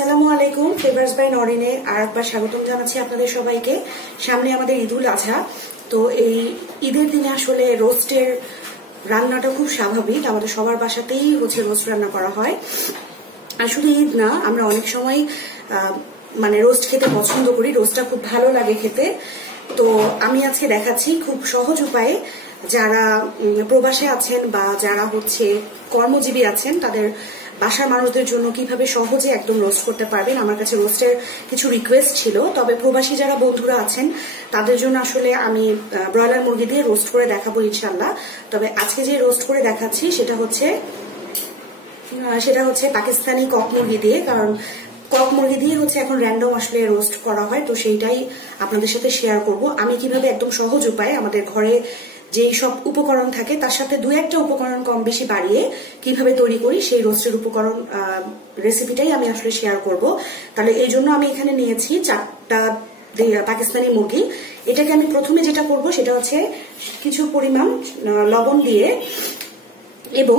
আসসালামু আলাইকুম। Flavours by নরিনে আরেকবার স্বাগতম জানাচ্ছি আপনাদের সবাইকে। সামনে আমাদের ঈদুল আজহা, তো এই ঈদের দিনে আসলে রোস্টের রান্নাটা খুব স্বাভাবিক, আমাদের সবার বাসাতেই রোস্ট রান্না করা হয়। আর শুধু ঈদ না, আমরা অনেক সময় মানে রোস্ট খেতে পছন্দ করি, রোস্টটা খুব ভালো লাগে খেতে। তো আমি আজকে দেখাচ্ছি খুব সহজ উপায়ে যারা প্রবাসে আছেন বা যারা কর্মজীবী আছেন তাদের বাসার মানুষদের জন্য কিভাবে সহজে একদম রোস্ট করতে পারবেন। আমার কাছে রোস্টের কিছু রিকোয়েস্ট ছিল, তবে প্রবাসী যারা বন্ধুরা আছেন তাদের জন্য আসলে আমি ব্রয়লার মুরগি দিয়ে রোস্ট করে দেখাবো ইনশাল্লাহ। তবে আজকে যে রোস্ট করে দেখাচ্ছি সেটা হচ্ছে পাকিস্তানি কক মুরগি দিয়ে, কারণ কক মুরগি দিয়ে এখন র্যান্ডম আসলে রোস্ট করা হয়, তো সেইটাই আপনাদের সাথে শেয়ার করব আমি কিভাবে একদম সহজ উপায়ে আমাদের ঘরে যে সব উপকরণ থাকে তার সাথে দু একটা উপকরণ কম বেশি বাড়িয়ে কিভাবে তৈরি করি সেই রোস্টের উপকরণ রেসিপিটাই আমি আসলে শেয়ার করব। তাহলে এই জন্য আমি এখানে নিয়েছি 4টা পাকিস্তানি মুরগি। এটাকে আমি প্রথমে যেটা করব সেটা হচ্ছে কিছু পরিমাণ লবণ দিয়ে এবং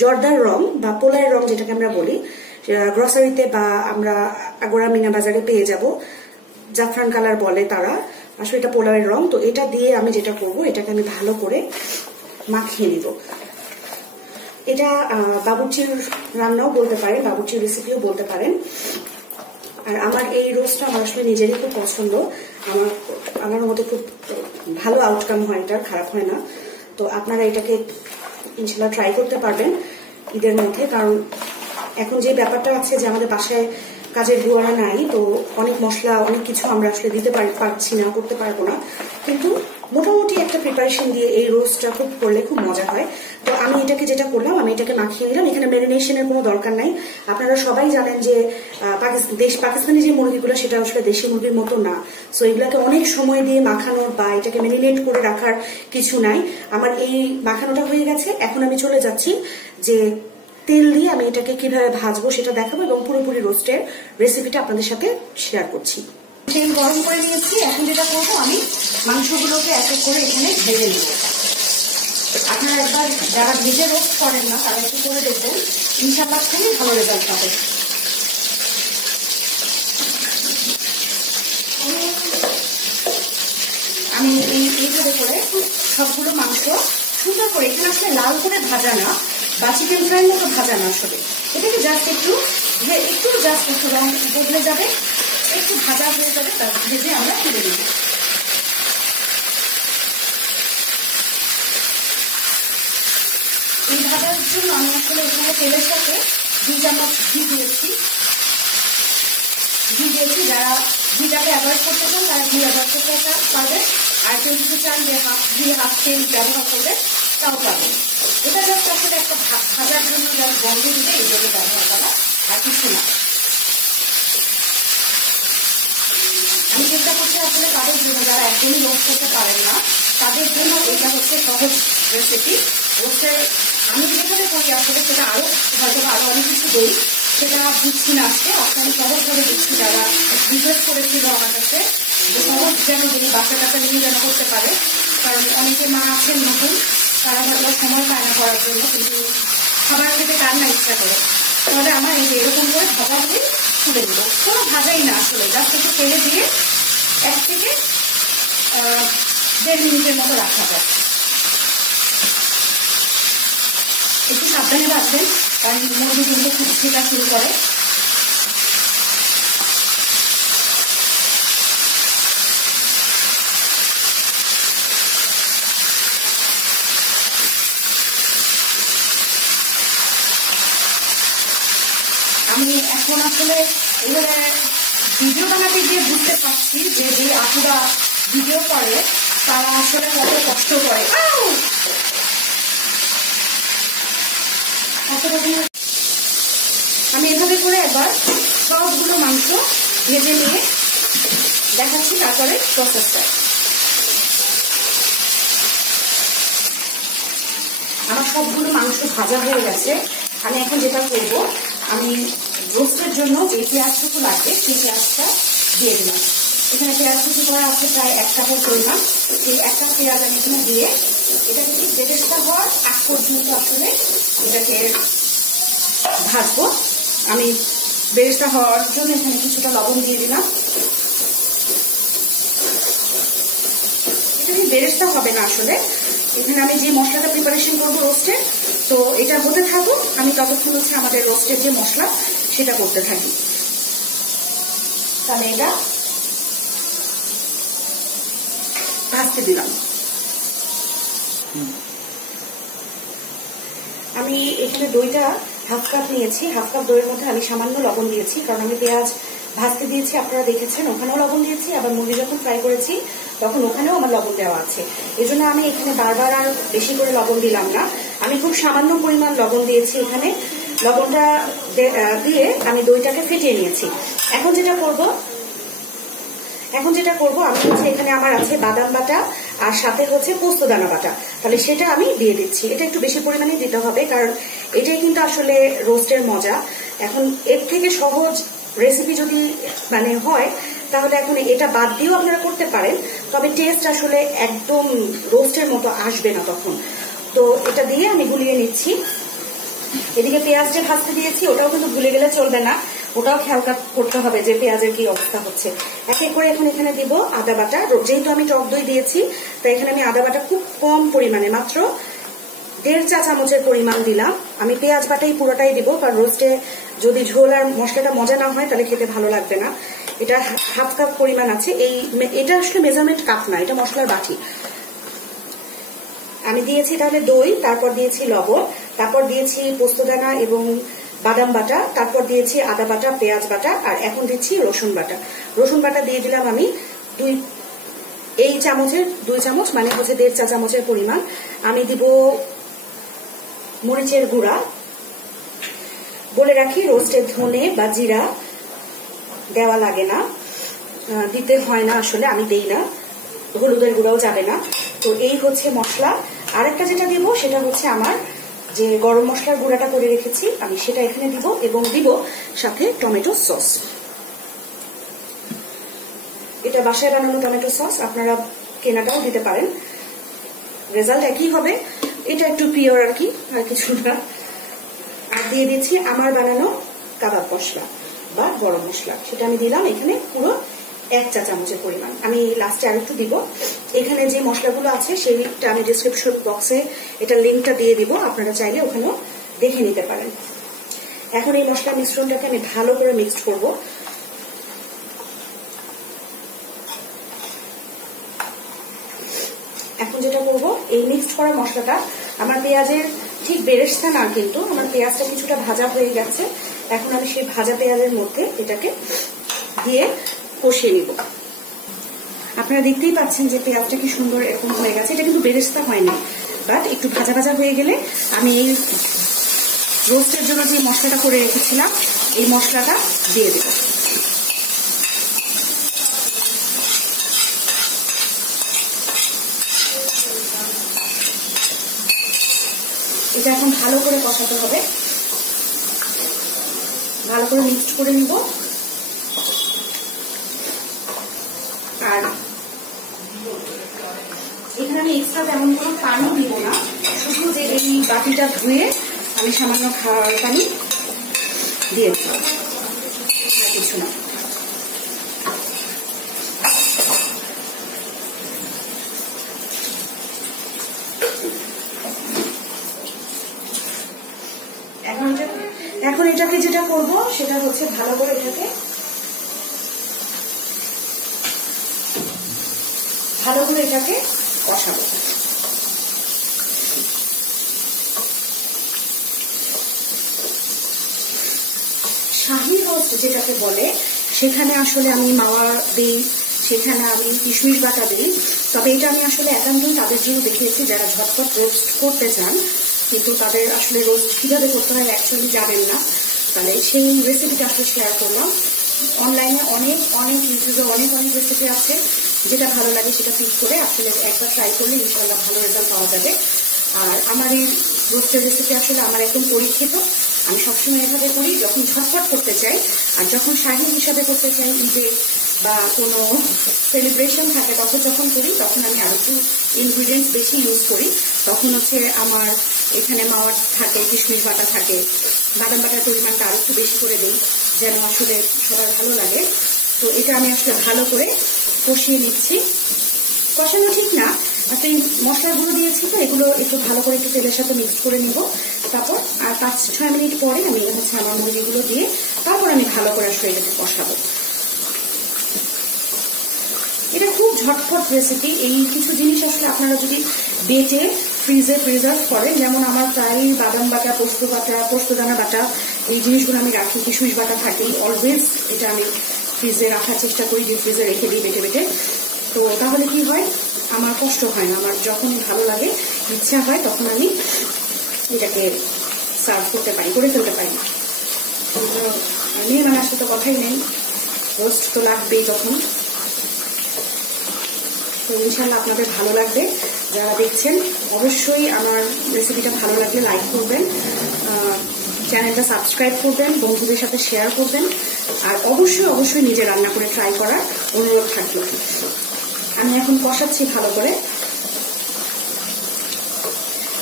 জর্দার রং বা পোলার রং যেটাকে আমরা বলি, গ্রসারিতে বা আমরা আগোড়া মিনা বাজারে পেয়ে যাব, জাফরান কালার বলে তারা, আসলে এটা পোলারের রং। তো এটা দিয়ে আমি যেটা করব, এটাকে আমি ভালো করে মাখিয়ে নিব। এটা বাবুর্চির রান্নাও বলতে পারেন, বাবুর্চির রেসিপিও বলতে পারেন। আর আমার এই রোস্টটা আমার আসলে নিজেরই খুব পছন্দ, আমার মতে খুব ভালো আউটকাম হয়, এটার খারাপ হয় না। তো আপনারা এটাকে ইনশাল্লাহ ট্রাই করতে পারবেন ঈদের মধ্যে, কারণ এখন যে ব্যাপারটা আছে যে আমাদের বাসায় কাজের বুয়ারা নাই, তো অনেক মশলা অনেক কিছু আমরা আসলে দিতে পারছি না, করতে পারবো না, কিন্তু মোটামুটি একটা প্রিপারেশন দিয়ে এই রোস্টটা খুব করলে খুব মজা হয়। তো আমি এটাকে যেটা করলাম, আমি এটাকে মাখিয়ে নিলাম। এখানে ম্যারিনেশনের কোনো দরকার নাই। আপনারা সবাই জানেন যে পাকিস্তানি যে মুরগিগুলো সেটা আসলে দেশি মুরগির মতো না, সো এগুলাকে অনেক সময় দিয়ে মাখানোর বা এটাকে ম্যারিনেট করে রাখার কিছু নাই। আমার এই মাখানোটা হয়ে গেছে। এখন আমি চলে যাচ্ছি যে তেল দিয়ে আমি এটাকে কিভাবে ভাজবো সেটা দেখাবো এবং পুরোপুরি রোস্টের রেসিপিটা আপনাদের সাথে শেয়ার করছি। তেল গরম করে নিয়েছি। এখন যেটা করবো, আমি মাংসগুলোকে এক এক করে এখানে ভেজে নেব। আপনারা একবার যারা ভেজে রোস্ট করেন না তারা একটু করে দেখবেন, ইনশাআল্লাহ খুবই ভালো রেজাল্ট পাবে। আমি এইভাবে করে সবগুলো মাংস সুন্দর করে, এখানে আসলে লাল করে ভাজা না বা চিকেন ফ্রাইয়ের মতো ভাজা না, আসলে এটাকে জাস্ট একটু রং বদলে যাবে, একটু ভাজা হয়ে যাবে, তার ভেজে আমরা তুলে দেব। এই ভাজার জন্য আমি আসলে এখানে তেলের সাথে 2 চামচ ঘি দিয়েছি। যারা ঘিটাকে অ্যাভয়েড করতে চান তারা ঘি অ্যাভয়েড করতে পারবে, আর কেউ যদি চান যে হাফ ঘি হাফ তেল ব্যবহার করবে তাও পাবেন। এটা জাস্ট আসলে একটা ভাজার জন্য যারা গন্ধ দিতে এই জন্য ব্যবহার করা, আর কিছু না। আমি চেষ্টা করছি আসলে তাদের জন্য যারা একদমই রোস্ট করতে পারেন না তাদের জন্য এটা হচ্ছে সহজ রেসিপি। রোস্টের আমি যেভাবে করি আসলে সেটা হয়তো আরো অনেক কিছু দিই, সেটা দিচ্ছি না আজকে। আমি সহজভাবে দিচ্ছি, যারা রিকোয়েস্ট করেছিল আমার কাছে যে সহজ যেন দিই, বাচ্চা নিয়ে যেন করতে পারে, কারণ অনেকে মা আছেন নতুন, তারা হয়তো সময় পায় না করার জন্য, কিন্তু খাবার খেতে কার না ইচ্ছা করে। তাহলে আমার এই যে এরকম করে ভাজা হয়ে তুলে দেবো। কোনো ভাজাই না আসলে, জাস্ট একটু তেলে দিয়ে 1 থেকে 1.5 মিনিটের মতো রাখা যায়। একটু সাবধানে রাখবেন, কারণ মুরগি কিন্তু খুব ছিটা শুরু করে। আমি এখন আসলে ভিডিও বানাতে গিয়ে বুঝতে পারছি যে আপুরা ভিডিও করে তারা আসলে কত কষ্ট করে। আমি এভাবে করে একবার সবগুলো মাংস ভেজে নিয়ে দেখাচ্ছি তারপরে প্রসেসটা। আমার সবগুলো মাংস ভাজা হয়ে গেছে। আমি এখন যেটা করব, আমি রোস্টের জন্য যে পেঁয়াজটুকু লাগবে সেই পেঁয়াজটা দিয়ে দিলাম। এখানে পেঁয়াজ কুচি করা আছে প্রায় 1 কাপের পরিমাণ। সেই 1 কাপ পেঁয়াজ আমি এখানে দিয়ে এটাকে ঠিক বেরেস্তা হওয়ার আগ পর্যন্ত আসলে এটাকে ভাজবো। আমি বেরেস্তা হওয়ার জন্য এখানে কিছুটা লবণ দিয়ে দিলাম। এটা বেরেস্তা হবে না আসলে, এখানে আমি যে মশলাটা প্রিপারেশন করবো রোস্টের, তো এটা হতে থাকুক, আমি ততক্ষণ হচ্ছে আমাদের রোস্টের যে মশলা সেটা করতে থাকি। তাহলে এটা ভাজতে দিলাম। আমি এখানে দইটা হাফ কাপ নিয়েছি, হাফ কাপ দইয়ের মধ্যে আমি সামান্য লবণ দিয়েছি, কারণ আমি পেঁয়াজ ভাজতে দিয়েছি, আপনারা দেখেছেন ওখানেও লবণ দিয়েছি, আবার মুরগি যখন ফ্রাই করেছি তখন ওখানেও আমার লবণ দেওয়া আছে। এই জন্য আমি এখানে বারবার আর বেশি করে লবণ দিলাম না, আমি খুব সামান্য পরিমাণ লবণ দিয়েছি এখানে। লবণটা দিয়ে আমি দইটাকে ফেটিয়ে নিয়েছি। এখন যেটা করব আমি হচ্ছে এখানে আমার আছে বাদাম বাটা আর সাথে হচ্ছে পোস্তদানা বাটা, তাহলে সেটা আমি দিয়ে দিচ্ছি। এটা একটু বেশি পরিমাণে দিতে হবে, কারণ এটাই কিন্তু আসলে রোস্টের মজা। এখন এর থেকে সহজ রেসিপি যদি মানে হয় তাহলে এখন এটা বাদ দিয়েও আপনারা করতে পারেন, তবে টেস্ট আসলে একদম রোস্টের মতো আসবে না তখন। তো এটা দিয়ে আমি গুলিয়ে নিচ্ছি। এদিকে পেঁয়াজটা ভাজতে দিয়েছি, ওটাও কিন্তু ভুলে গেলে চলবে না, ওটাও খেয়াল করতে হবে যে পেঁয়াজের কি অবস্থা হচ্ছে। এক এক করে এখন এখানে দিব আদা বাটা, যেহেতু আমি টক দই দিয়েছি তাই এখানে আমি আদা বাটা খুব কম পরিমাণে, মাত্র 1.5 চা চামচের পরিমাণ দিলাম। আমি পেঁয়াজ বাটাই পুরোটাই দিব, কারণ রোস্টে যদি ঝোল আর মশলাটা মজা না হয় তাহলে খেতে ভালো লাগবে না। এটা হাফ কাপ পরিমাণ আছে, এটা আসলে মেজারমেন্ট কাপ না, এটা মশলার বাটি। আমি দিয়েছি তাহলে দই, তারপর দিয়েছি লবণ, তারপর দিয়েছি পোস্তদানা এবং বাদাম বাটা, তারপর দিয়েছি আদা বাটা, পেঁয়াজ বাটা, আর এখন দিচ্ছি রসুন বাটা। রসুন বাটা দিয়ে দিলাম আমি এই চামচের 2 চামচ, মানে হচ্ছে 1.5 চা চামচের পরিমাণ। আমি দিব মরিচের গুঁড়া। বলে রাখি রোস্টের ধনে বা জিরা দেওয়া লাগে না, দিতে হয় না আসলে, আমি দেই না। হলুদের গুঁড়াও যাবে না। তো এই হচ্ছে মশলা। আরেকটা যেটা দিব সেটা হচ্ছে আমার যে গরম মশলার গুঁড়াটা করে রেখেছি, আমি সেটা এখানে দিব এবং দিব সাথে টমেটো সস। এটা বাসায় বানানো টমেটো সস, আপনারা কেনাটাও দিতে পারেন, রেজাল্ট একই হবে, এটা একটু পিওর আর কি, আর কিছু না। আর দিয়ে দিচ্ছি আমার বানানো কাবাব মশলা বা গরম মশলা, সেটা আমি দিলাম এখানে পুরো 1 চা চামচের পরিমাণ। আমি লাস্টে আর একটু দিব। এখানে যে মশলাগুলো আছে সেইটা আমি ডেসক্রিপশন বক্সে এটা লিঙ্কটা দিয়ে দিব, আপনারা চাইলে ওখানেও দেখে নিতে পারেন। এখন এই মশলা মিশ্রণটাকে আমি ভালো করে মিক্সড করব। এখন যেটা করব, এই মিক্সড করা মশলাটা আমার পেঁয়াজের ঠিক বেরেস্তা না, কিন্তু আমার পেঁয়াজটা কিছুটা ভাজা হয়ে গেছে। এখন আমি সেই ভাজা পেঁয়াজের মধ্যে এটাকে দিয়ে কষিয়ে নিব। আপনারা দেখতেই পাচ্ছেন যে পেঁয়াজটা কি সুন্দর এরকম হয়ে গেছে, এটা কিন্তু বেরেস্তা হয়নি, বাট একটু ভাজা ভাজা হয়ে গেলে আমি এই রোস্টের জন্য যে মশলাটা করে রেখেছিলাম এই মশলাটা দিয়ে দেব। এটা এখন ভালো করে কষাতে হবে, ভালো করে মিক্সড করে নিব। আর এখানে আমি এক্সট্রা তেমন কোনো পানি দিব না, শুধু যে এই বাটিটা ধুয়ে আমি সামান্য খাওয়ার পানি দিয়ে দেব, আর কিছু না। এখন এটাকে যেটা করব সেটা হচ্ছে ভালো করে এটাকে কষাবো। শাহী রোস্ট যেটাকে বলে, সেখানে আসলে আমি মাওয়া দিই, সেখানে আমি কিশমিশ বাটা দিই, তবে এটা আমি আসলে একান্তই তাদের জন্য দেখিয়েছি যারা ঝটপট রোস্ট করতে চান কিন্তু তাদের আসলে রোস্ট কিভাবে করতে হয় অ্যাকচুয়ালি জানেন না, তাহলে সেই রেসিপিটা আসলে শেয়ার করলাম। অনলাইনে অনেক ইউটিউবে অনেক রেসিপি আছে, যেটা ভালো লাগে সেটা পিক করে আসলে একবার ট্রাই করলে ইনশাল্লাহ ভালো রেজাল্ট পাওয়া যাবে। আর আমার এই রোস্টের রেসিপি আসলে আমার একদম পরীক্ষিত, আমি সবসময় এভাবে করি যখন ঝটপট করতে চাই। আর যখন শাহী হিসাবে করতে চাই, ঈদে বা কোনো সেলিব্রেশন থাকে যখন করি, তখন আমি আরো একটু ইনগ্রিডিয়েন্টস বেশি ইউজ করি। তখন হচ্ছে আমার এখানে মাওয়া থাকে, কিশমিশ বাটা থাকে, বাদাম বাটার পরিমাণটা আরো একটু বেশি করে দিই, যেন আসলে সবার ভালো লাগে। তো এটা আমি আসলে ভালো করে কষিয়ে নিচ্ছি। কষানো ঠিক না, আপনি মশলাগুলো দিয়েছি তো এগুলো একটু ভালো করে একটু তেলের সাথে মিক্স করে নিব। তারপর আর 5-6 মিনিট পরে আমি আমার মুরগিগুলো দিয়ে তারপর আমি ভালো করে আসলে এটাকে কষাবো। এটা খুব ঝটপট রেসিপি। এই কিছু জিনিস আসলে আপনারা যদি বেটে ফ্রিজে প্রিজার্ভ করেন, যেমন আমার প্রায় বাদাম বাটা, পোস্তদানা বাটা, এই জিনিসগুলো আমি রাখি, কিশমিশ বাটা থাকেই অলওয়েজ। এটা আমি ফ্রিজে রাখার চেষ্টা করি, ডিপ ফ্রিজে রেখে দিই বেটে বেটে। তো তাহলে কি হয়, আমার কষ্ট হয় না। আমার যখন ভালো লাগে, ইচ্ছা হয়, তখন আমি এটাকে সার্ভ করতে পারি, করে ফেলতে পারি। মেয়ে মানে আসলে তো কথাই নেই, রোস্ট তো লাগবেই তখন। তো ইনশাল্লাহ আপনাদের ভালো লাগবে। যারা দেখছেন অবশ্যই আমার রেসিপিটা ভালো লাগলে লাইক করবেন, চ্যানেলটা সাবস্ক্রাইব করবেন, বন্ধুদের সাথে শেয়ার করবেন, আর অবশ্যই নিজে রান্না করে ট্রাই করার অনুরোধ থাকলো। আমি এখন কষাচ্ছি ভালো করে।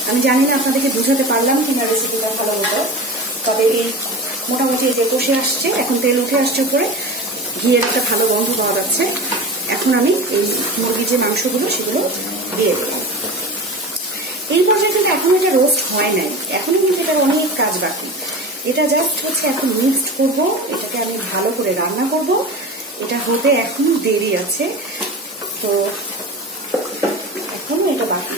আমি জানি না আপনাদেরকে বুঝাতে পারলাম কিনা রেসিপিটা ভালো মতো, তবে এই মোটামুটি যে কষে আসছে, এখন তেল উঠে আসছে উপরে, ঘিয়ের একটা ভালো গন্ধ পাওয়া যাচ্ছে। এখন আমি এই মুরগির যে মাংসগুলো সেগুলো দিয়ে দেব। এই পর্যায়ে কিন্তু এখন এটা রোস্ট হয় নাই, এখনো কিন্তু এটার অনেক কাজ বাকি। এটা জাস্ট হচ্ছে এখন মিক্সড করব, এটাকে আমি ভালো করে রান্না করব। এটা হতে এখন দেরি আছে, তো এখনো এটা বাকি।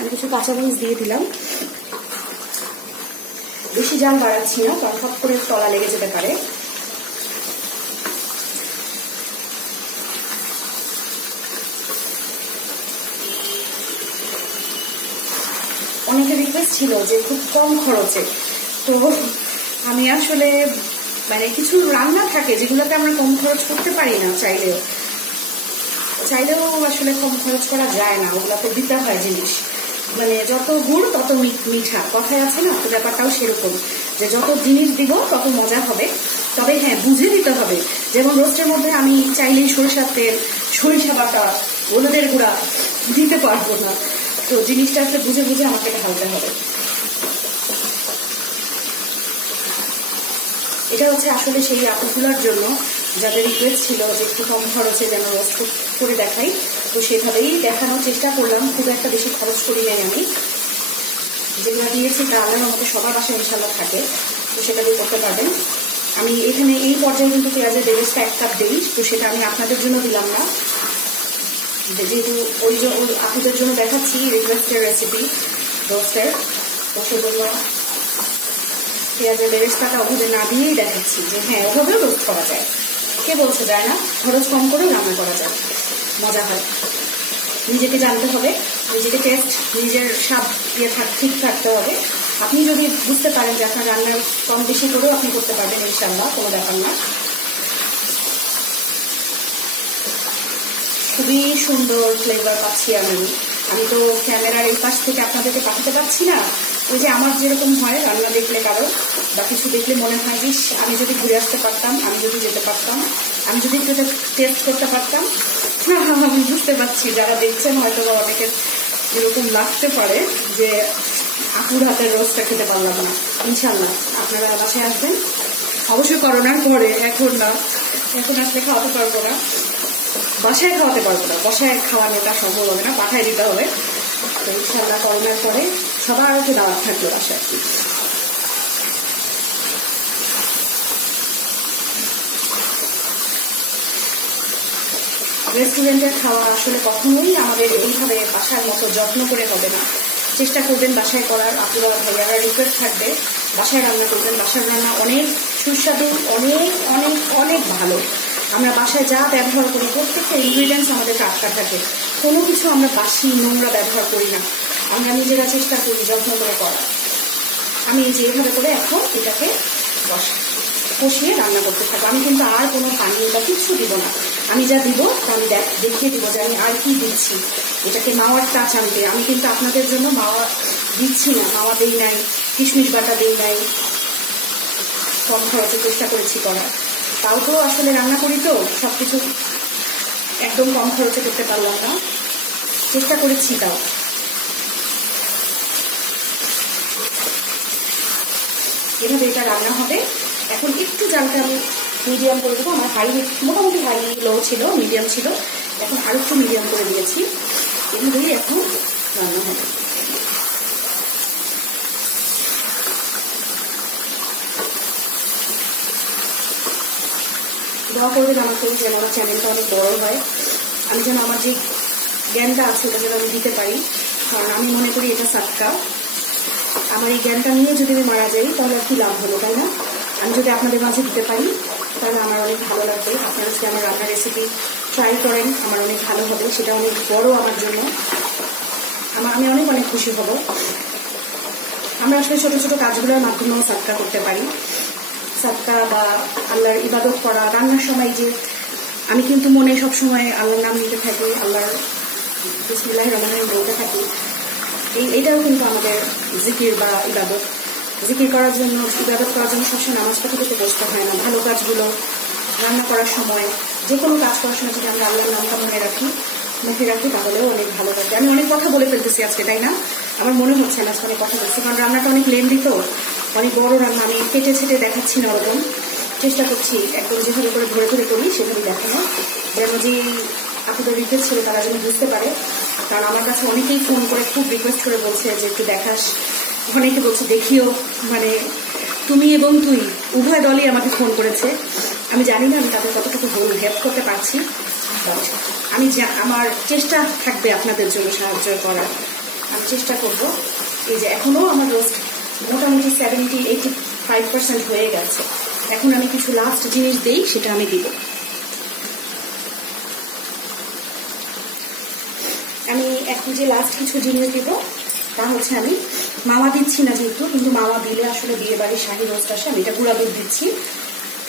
আমি কিছু কাঁচামরিচ দিয়ে দিলাম, বেশি জাল বাড়াচ্ছি না, কারণ সব করে তলা লেগে যেতে পারে। অনেকের রিকোয়েস্ট ছিল যে খুব কম খরচে, তো আমি আসলে মানে কিছু রান্না থাকে যেগুলোতে আমরা কম খরচ করতে পারি না, চাইলেও আসলে কম খরচ করা যায় না, ওগুলোতে দিতে হয় জিনিস। মানে যত গুড় তত মিঠা, কথায় আছে না, তো ব্যাপারটাও সেরকম, যে যত জিনিস দিব তত মজা হবে। তবে হ্যাঁ, বুঝে দিতে হবে। যেমন রোস্টের মধ্যে আমি চাইলেই সরিষার তেল, সরিষা বাটা, হলুদের গুঁড়া দিতে পারবো না, তো জিনিসটা আসলে বুঝে বুঝে আমাকে ঢালতে হবে। এটা হচ্ছে আসলে সেই আপুগুলোর জন্য যাদের রিকোয়েস্ট ছিল যে একটু কম খরচে যেন রোস্ট করে দেখাই, তো সেভাবেই দেখানোর চেষ্টা করলাম। খুব একটা বেশি খরচ করি নাই আমি, যেগুলো দিয়েছি তা আল্লাহর মতো সবার বাসায় ইনশাল্লাহ থাকে, তো সেটা দিয়ে করতে পারবেন। আমি এখানে এই পর্যায়ে কিন্তু পেঁয়াজের বেরেস্তা 1 কাপ দিই, তো সেটা আমি আপনাদের জন্য দিলাম না, যেহেতু ওই আপুদের জন্য দেখাচ্ছি রিকোয়েস্টের রেসিপি রোস্টের, তো সেজন্য পেঁয়াজের বেরেস্তাটা ওভাবে না দিয়েই দেখাচ্ছি যে হ্যাঁ, ওভাবেও রোস্ট করা যায়। কে বলছে যায় না, খরচ কম করেও রান্না করা যায়, মজা হয়। নিজেকে জানতে হবে, নিজেকে টেস্ট, নিজের স্বাদ ঠিক থাকতে হবে। আপনি যদি বুঝতে পারেন যে আপনার রান্নার কম বেশি করেও আপনি করতে পারবেন, ইনশাল্লাহ, কোনো ব্যাপার না। খুবই সুন্দর ফ্লেভার পাচ্ছি আমি তো ক্যামেরার এই পাশ থেকে আপনাদেরকে পাঠাতে পারছি না। ওই যে আমার যেরকম হয় রান্না দেখলে কারো বা কিছু দেখলে মনে হয় যে আমি যদি ঘুরে আসতে পারতাম, আমি যদি যেতে পারতাম, আমি যদি একটু টেস্ট করতে পারতাম। আমি বুঝতে পারছি যারা দেখছেন হয়তো অনেকের এরকম লাগতে পারে যে আপুর হাতের রোস্টটা খেতে পারলাম না। ইনশাল্লাহ আপনারা বাসায় আসবেন, অবশ্যই করোনার পরে, এখন না, এখন আসলে খাওয়াতে পারবো না, বাসায় খাওয়াতে পারবো না, বাসায় খাওয়ানোটা সম্ভব হবে না, পাঠায় দিতে হবে। তো ইনশাল্লাহ করোনার পরে সবাইকে দাওয়াত থাকলো বাসায়। রেস্টুরেন্টের খাওয়া আসলে কখনোই আমাদের এইভাবে বাসার মতো যত্ন করে হবে না। চেষ্টা করবেন বাসায় করার, আপনারা ভাইয়ারা রিকোয়েস্ট থাকবে বাসায় রান্না করবেন। বাসার রান্না অনেক সুস্বাদু, অনেক অনেক অনেক ভালো। আমরা বাসায় যা ব্যবহার করি প্রত্যেকটা ইনগ্রিডিয়েন্টস আমাদের টাটকা থাকে, কোনো কিছু আমরা বাসি নোংরা ব্যবহার করি না, আমরা নিজেরা চেষ্টা করি যত্ন করে করার। আমি এই যে এইভাবে করে এখন এটাকে বসাই। কষিয়ে রান্না করতে থাকবো। আমি কিন্তু আর কোনো পানি বা কিছু দিব না। আমি যা দিব তা আমি দেখিয়ে দিব যে আমি আর কি দিচ্ছি, এটাকে মাওয়ার টাচ আনতে। আমি কিন্তু আপনাদের জন্য মাওয়া দিচ্ছি না, মাওয়া দেই নাই, কিশমিশ বাটা দেই নাই, কম খরচে চেষ্টা করেছি করার। তাও তো আসলে রান্না করি তো সবকিছু একদম কম খরচে করতে পারলাম না, চেষ্টা করেছি। তাও এভাবে এটা রান্না হবে। এখন একটু জালটা আমি মিডিয়াম করে দেবো। আমার হাই মোটামুটি হাই লো ছিল, মিডিয়াম ছিল, এখন আর একটু মিডিয়াম করে দিয়েছি। এভাবেই এখন রান্না হবে। দোয়া করবেন আমাকে যেন আমার চ্যানেলটা অনেক বড় হয়, আমি যেন আমার যে জ্ঞানটা আছে ওটা যেন আমি দিতে পারি। কারণ আমি মনে করি এটা সাদকা। আমার এই জ্ঞানটা নিয়ে যদি আমি মারা যাই তাহলে আর কি লাভ হলো, তাই না? আমি যদি আপনাদের মাঝে দিতে পারি তাহলে আমার অনেক ভালো লাগবে। আপনারা যদি আমার রান্নার রেসিপি ট্রাই করেন আমার অনেক ভালো হবে, সেটা অনেক বড় আমার জন্য। আমি অনেক অনেক খুশি হব। আমরা আসলে ছোট ছোট কাজগুলোর মাধ্যমেও সাদকা করতে পারি। সাদকা বা আল্লাহর ইবাদত করা, রান্নার সময় যে আমি কিন্তু মনে সবসময় আল্লাহর নাম নিতে থাকি, আল্লাহর বিসমিল্লাহির রহমানির রহিম বলতে থাকি। এইটাও কিন্তু আমাদের জিকির বা ইবাদত। জিকির করার জন্য, ইবাদত করার জন্য সবসময় নামাজটা থেকে বসতে হয় না। ভালো কাজগুলো রান্না করার সময়, যে কোনো কাজ করার সময় যদি আমরা আল্লাহর নামটা মনে রাখি, মুখে রাখি, তাহলেও অনেক ভালো কাজ। আমি অনেক কথা বলে ফেলতেছি আজকে, তাই না? আমার মনে হচ্ছে না আজকে অনেক কথা বলছি, কারণ রান্নাটা অনেক লেন্দি তো, অনেক বড় রান্না। আমি কেটে ছেটে দেখাচ্ছি না, ওরকম চেষ্টা করছি একদম যেভাবে করে ধরে ধরে করি সেভাবে দেখানো, যেন যে আপনাদের রিকোয়েস্ট ছিল তারা যেন বুঝতে পারে। কারণ আমার কাছে অনেকেই ফোন করে খুব রিকোয়েস্ট করে বলছে যে একটু দেখাস, অনেকে বলছে দেখিও, মানে তুমি এবং তুই উভয় দলই আমাকে ফোন করেছে। আমি জানি না আমি তাদের কতটুকু হেল্প করতে পারছি। আমি আমার চেষ্টা থাকবে আপনাদের জন্য সাহায্য করার, আমি চেষ্টা করব। এই যে এখনো আমার রোস্ট মোটামুটি 70-85% হয়ে গেছে। এখন আমি কিছু লাস্ট জিনিস দিই, সেটা আমি দিব। আমি এখন যে লাস্ট কিছু জিনিস দিব তা হচ্ছে, আমি মাওয়া দিচ্ছি না যেহেতু, কিন্তু মাওয়া দিলে আসলে বিয়ে বাড়ির শাহী রোস্ট আসে। আমি এটা গুঁড়া দুধ দিচ্ছি,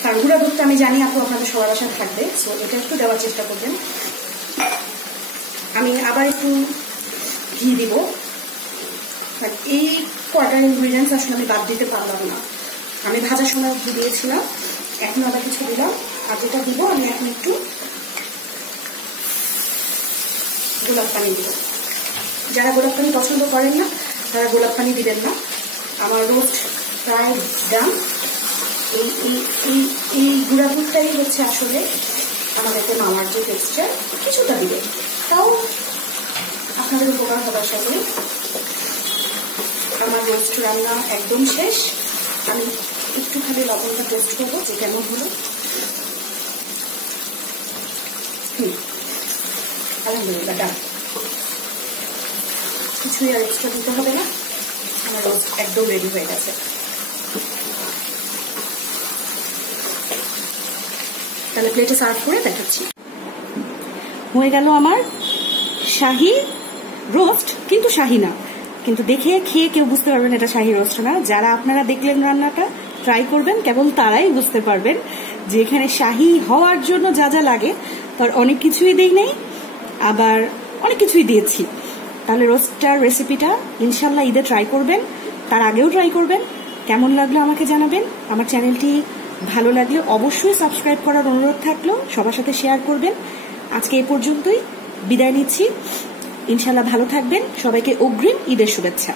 কারণ গুঁড়া দুধটা আমি জানি আপু আপনাদের সবার বাসায় থাকবে, সো এটা একটু দেওয়ার চেষ্টা করবেন। আমি আবার একটু ঘি দিব। এই কোয়ার্টার ইনগ্রিডিয়েন্টস আসলে আমি বাদ দিতে পারলাম না। আমি ভাজার সময় ঘি দিয়েছিলাম, এখন আবার কিছু দিলাম। আর যেটা দিব আমি এখন একটু গোলাপ পানি দিব। যারা গোলাপ পানি পছন্দ করেন না তারা গোলাপ পানি দিবেন না। আমার রোস্ট প্রায় ডান। এই গুঁড়া দুধটাই হচ্ছে আসলে আমাদেরকে মাওয়ার যে টেক্সচার, কিছুটা দিবে, তাও আপনাদের উপকার হবে আশা করি। আমার রোস্ট রান্না একদম শেষ। আমি একটুখানি লবণটা টেস্ট করবো যে কেমন হলো। আলহামদুলিল্লাহ ডান, কিছুই আর এক্সট্রা দিতে হবে না। আমার রোস্ট একদম রেডি হয়ে গেছে। তাহলে প্লেটে সার্ভ করে দেখাচ্ছি। হয়ে গেল আমার শাহী রোস্ট, কিন্তু শাহী না, কিন্তু দেখে খেয়ে কেউ বুঝতে পারবেন এটা শাহী রোস্ট না। যারা আপনারা দেখলেন রান্নাটা ট্রাই করবেন, কেবল তারাই বুঝতে পারবেন যে এখানে শাহী হওয়ার জন্য যা যা লাগে তার অনেক কিছুই দিই নেই, আবার অনেক কিছুই দিয়েছি। তাহলে রোস্টটার রেসিপিটা ইনশাল্লাহ ঈদে ট্রাই করবেন, তার আগেও ট্রাই করবেন। কেমন লাগলো আমাকে জানাবেন। আমার চ্যানেলটি ভালো লাগলে অবশ্যই সাবস্ক্রাইব করার অনুরোধ থাকলো, সবার সাথে শেয়ার করবেন। আজকে এই পর্যন্তই, বিদায় নিচ্ছি। ইনশাল্লাহ ভালো থাকবেন। সবাইকে অগ্রিম ঈদের শুভেচ্ছা।